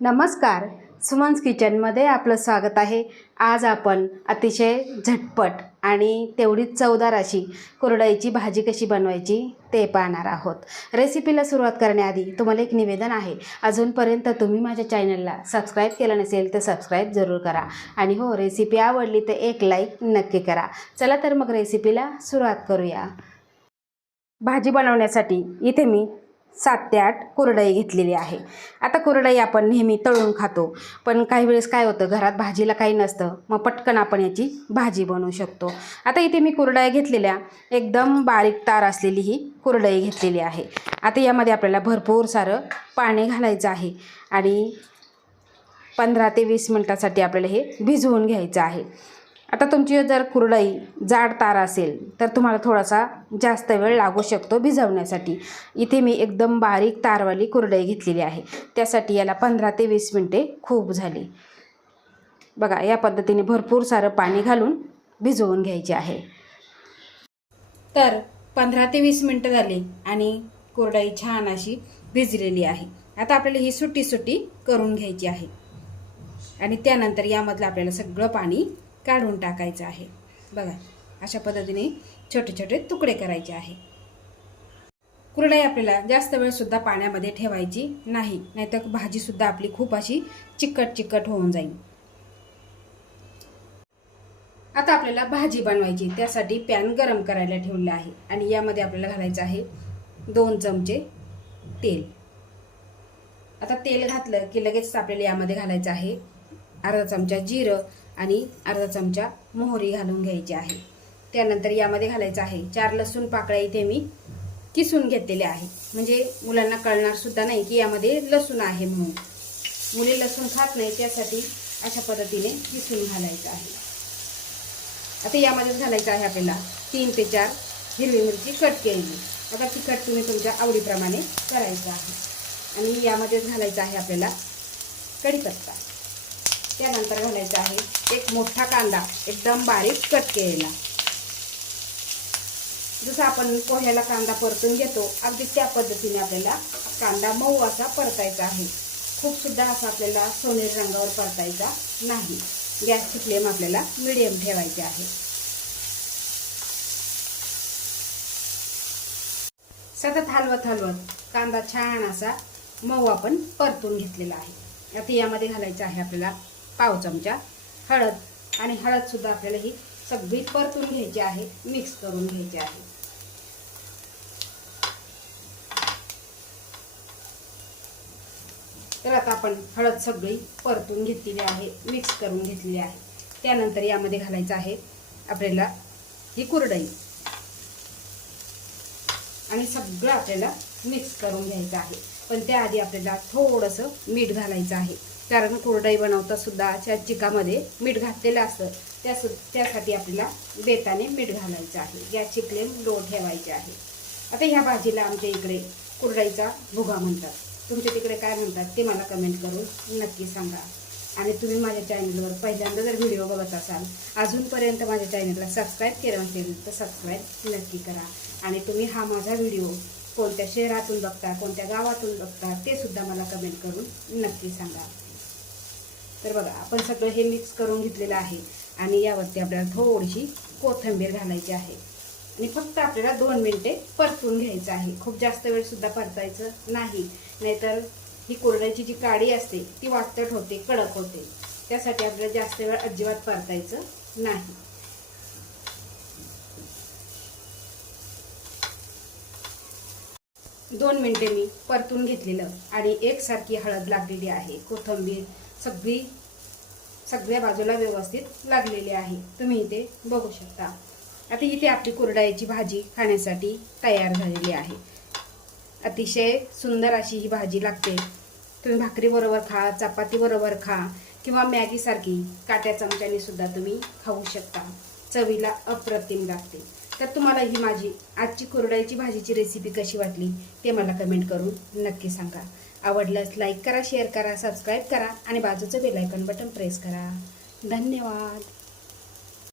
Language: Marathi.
नमस्कार, सुमन्स किचनमध्ये आपलं स्वागत आहे। आज आपण अतिशय झटपट आणि तेवढीच चवदार अशी कुरडईची भाजी कशी बनवायची ते पाहणार आहोत। रेसिपीला सुरुवात करण्याआधी तुम्हाला एक निवेदन आहे, अजूनपर्यंत तुम्ही माझ्या चॅनलला सबस्क्राईब केलं नसेल तर सबस्क्राईब जरूर करा आणि हो, रेसिपी आवडली तर एक लाईक नक्की करा। चला तर मग रेसिपीला सुरुवात करूया। भाजी बनवण्यासाठी इथे मी 7 ते 8 कुरडई घेतलेली आहे। आता कुरडई आपण नेहमी तळून खातो, पण काही वेळेस काय होतं, घरात भाजीला काही नसतं, मग पटकन आपण याची भाजी बनवू शकतो। आता इथे मी कुरडया घेतलेल्या एकदम बारीक तार असलेली ही कुरडई घेतलेली आहे। आता यामध्ये आपल्याला भरपूर सारं पाणी घालायचं आहे आणि 15 ते 20 मिनिटासाठी आपल्याला हे भिजवून घ्यायचं आहे। आता तुमची जर कुरडई जाड तार असेल तर तुम्हाला थोडासा जास्त वेळ लागू शकतो भिजवण्यासाठी। इथे मी एकदम बारीक तारवाली कुरडई घेतलेली आहे, त्यासाठी याला 15 ते 20 मिनिटे खूप झाली। बघा, या पद्धतीने भरपूर सारं पाणी घालून भिजवून घ्यायचे आहे। तर 15 ते 20 मिनिटं झाली आणि कुरडई छान अशी भिजलेली आहे। आता आपल्याला ही सुट्टी सुट्टी करून घ्यायची आहे आणि त्यानंतर यामधलं आपल्याला सगळं पाणी काढून टाकायचं आहे। बघा, अशा पद्धतीने छोटे छोटे तुकडे करायचे आहे। कुरडई आपल्याला जास्त वेळ सुद्धा पाण्यामध्ये ठेवायची नाही, नाहीतर भाजी सुद्धा आपली खूप अशी चिकट चिकट होऊन जाईल। आता आपल्याला भाजी बनवायची, त्यासाठी पॅन गरम करायला ठेवले आहे आणि यामध्ये आपल्याला घालायचं आहे 2 चमचे तेल। आता तेल घातलं की लगेच आपल्याला यामध्ये घालायचं आहे अर्धा चमचा जिरं आणि अर्धा चमचा मोहरी घालून घ्यायची आहे। त्यानंतर यामध्ये घालायचं आहे 4 लसूण पाकळ्या इथे मी किसून घेतलेल्या आहे, म्हणजे मुलांना कळणार सुद्धा नाही की यामध्ये लसूण आहे म्हणून। मुले लसूण खात नाही, त्यासाठी अशा पद्धतीने किसून घालायचं आहे। आता यामध्ये घालायचं आहे आपल्याला 3 ते 4 हिरवी मिरची कट केलेली। आता तिखट तुम्ही तुमच्या आवडीप्रमाणे करायचं आहे आणि यामध्ये घालायचं आहे आपल्याला कढीपत्ता। त्यानंतर घालायचा आहे एक मोठा कांदा एकदम बारीक कट केलेला। जसं आपण पोह्याला कांदा परतून घेतो, अगदी त्या पद्धतीने आपल्याला कांदा मऊ असा परतायचा आहे। खूप सुद्धा असा आपल्याला सोनेरी रंगावर परतायचा नाही। गॅसची फ्लेम आपल्याला मीडियम ठेवायची आहे। सतत हलवत हलवत कांदा छान असा मऊ आपण परतून घेतलेला आहे। आता यामध्ये घालायचं आहे आपल्याला पाव चमचा हळद आणि हळद सुद्धा आपल्याला ही सगळी परतून घ्यायची आहे, मिक्स करून घ्यायची आहे। तर आता आपण हळद सगळी परतून घेतलेली आहे, मिक्स करून घेतलेली आहे। त्यानंतर यामध्ये घालायचं आहे आपल्याला ही कुरडई आणि सगळं आपल्याला मिक्स करून घ्यायचं आहे। पण त्याआधी आपल्याला थोडंसं मीठ घालायचं आहे, कारण कुरडई बनवता सुद्धा त्या चिकामध्ये मीठ घातलेलं असतं, त्यासाठी आपल्याला बेताने मीठ घालायचं आहे। गॅसची फ्लेम लो ठेवायची आहे। आता ह्या भाजीला आमच्या इकडे कुरडईचा भुगा म्हणतात, तुमच्या तिकडे काय म्हणतात ते मला कमेंट करून नक्की सांगा। आणि तुम्ही माझ्या चॅनलवर पहिल्यांदा जर व्हिडिओ बघत असाल, अजूनपर्यंत माझ्या चॅनलला सबस्क्राईब केलं नसेल तर सबस्क्राईब नक्की करा। आणि तुम्ही हा माझा व्हिडिओ कोणत्या शहरातून बघता, कोणत्या गावातून बघता ते सुद्धा मला कमेंट करून नक्की सांगा। तर बघा, आपण सगळं हे मिक्स करून घेतलेलं आहे आणि यावरती आपल्याला थोडीशी कोथिंबीर घालायची आहे आणि फक्त आपल्याला 2 मिनिटे परतून घ्यायचं आहे। खूप जास्त वेळ सुद्धा परतायचं नाही, नाहीतर ही कुरडईची जी काडी असते ती वाटट होते, कडक होते, त्यासाठी आपल्याला जास्त वेळ अजिबात परतायचं नाही। दोन मिनिटे मी परतून घेतलेलं आणि एकसारखी हळद लागलेली आहे, कोथिंबीर सगळ्या बाजूला व्यवस्थित लागलेली आहे, तुम्ही इथे बघू शकता। आता इथे आपली कुरडईची भाजी खाण्यासाठी तयार झालेली आहे। अतिशय सुंदर अशी ही भाजी लागते। तुम्ही भाकरी बरोबर खा, चपाती बरोबर खा किंवा मॅगी सारखी काट्या चमच्याने सुद्धा तुम्ही खाऊ शकता। चवीला अप्रतिम लागते। तर तुम्हाला ही माझी आजची कुरडईची भाजीची रेसिपी कशी वाटली ते मला कमेंट करून नक्की सांगा। आवडल्यास लाईक करा, शेअर करा, सबस्क्राईब करा आणि बाजूचं बेल आयकॉन बटन प्रेस करा। धन्यवाद।